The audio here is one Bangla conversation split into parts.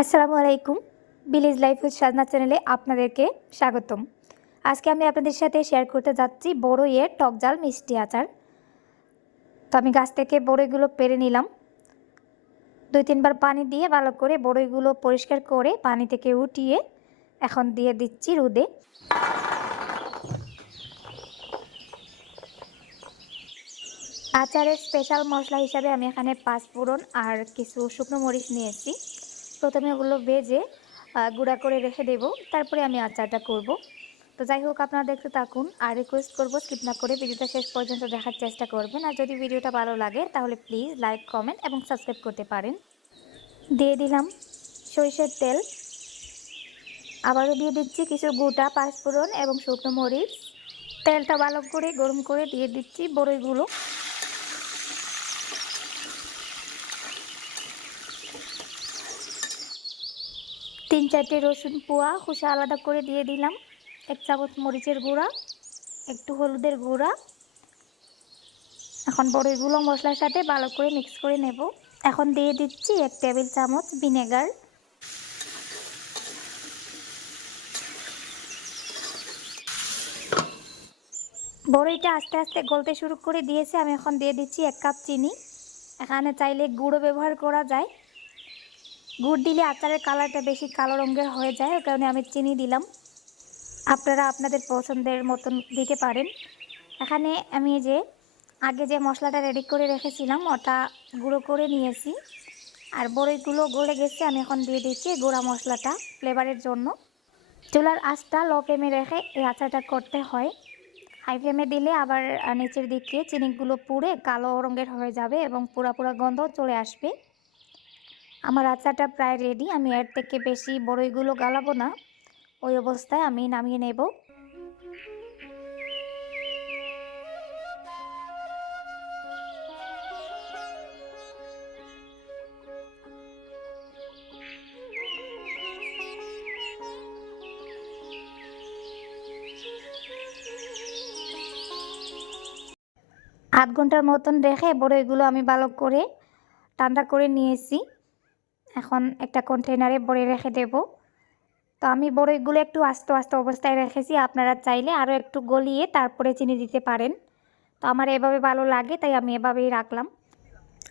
আসসালামু আলাইকুম। ভিলেজ লাইফ উইথ সাজনা চ্যানেলে আপনাদেরকে স্বাগতম। আজকে আমি আপনাদের সাথে শেয়ার করতে যাচ্ছি বড়ইয়ের টক ঝাল মিষ্টি আচার। তো আমি গাছ থেকে বড়ইগুলো পেড়ে নিলাম। 2-3 বার পানি দিয়ে ভালো করে বড়ইগুলো পরিষ্কার করে পানি থেকে উঠিয়ে এখন দিয়ে দিচ্ছি রোদে। আচারের স্পেশাল মশলা হিসাবে আমি এখানে 5 ফোড়ন আর কিছু শুকনো মরিচ নিয়েছি। প্রথমে ওগুলো ভেজে গুঁড়া করে রেখে দেব, তারপরে আমি আচারটা করব। তো যাই হোক, আপনারা দেখতে থাকুন আর রিকোয়েস্ট করব স্কিপ না করে ভিডিওটা শেষ পর্যন্ত দেখার চেষ্টা করবেন। আর যদি ভিডিওটা ভালো লাগে তাহলে প্লিজ লাইক, কমেন্ট এবং সাবস্ক্রাইব করতে পারেন। দিয়ে দিলাম সরিষার তেল, আবারও দিয়ে দিচ্ছি কিছু গোটা 5 ফোড়ন এবং শুকনো মরিচ। তেলটা ভালো করে গরম করে দিয়ে দিচ্ছি বড়ইগুলো। তিন চারটে রসুন কোয়া খোসা আলাদা করে দিয়ে দিলাম। 1 চামচ মরিচের গুঁড়া, একটু হলুদের গুঁড়া। এখন বড়ইগুলো মশলার সাথে ভালো করে মিক্স করে নেব। এখন দিয়ে দিচ্ছি 1 টেবিল চামচ ভিনেগার। বড়ইটা আস্তে আস্তে গলতে শুরু করে দিয়েছে। আমি এখন দিয়ে দিচ্ছি 1 কাপ চিনি। এখানে চাইলে গুঁড়ো ব্যবহার করা যায়। গুড় দিলে আচারের কালারটা বেশি কালো রঙের হয়ে যায়, ওই কারণে আমি চিনি দিলাম। আপনারা আপনাদের পছন্দের মতন দিতে পারেন। এখানে আমি আগে যে মশলাটা রেডি করে রেখেছিলাম ওটা গুঁড়ো করে নিয়েছি। আর বড়ইগুলো গলে গেছে। আমি এখন দিয়ে দিচ্ছি গুঁড়া মশলাটা ফ্লেভারের জন্য। চুলার আঁচটা লো ফ্লেমে রেখে এই আচারটা করতে হয়। হাই ফ্লেমে দিলে আবার নিচের দিকে চিনিগুলো পুড়ে কালো রঙের হয়ে যাবে এবং পুরা গন্ধ চলে আসবে। আমার আচারটা প্রায় রেডি। আমি এর থেকে বেশি বড়ইগুলো গালাবো না, ওই অবস্থায় আমি নামিয়ে নেব। আধ ঘন্টার মতন রেখে বড়ইগুলো আমি ভালো করে ঠান্ডা করে নিয়েছি। এখন একটা কন্টেনারে ভরে রেখে দেব। তো আমি বড়ইগুলো একটু আস্তে আস্তে অবস্থায় রেখেছি। আপনারা চাইলে আরও একটু গলিয়ে তারপরে চিনি দিতে পারেন। তো আমার এভাবে ভালো লাগে তাই আমি এভাবেই রাখলাম।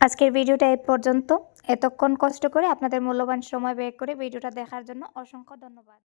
আজকের ভিডিওটা এই পর্যন্ত। এতক্ষণ কষ্ট করে আপনাদের মূল্যবান সময় বের করে ভিডিওটা দেখার জন্য অসংখ্য ধন্যবাদ।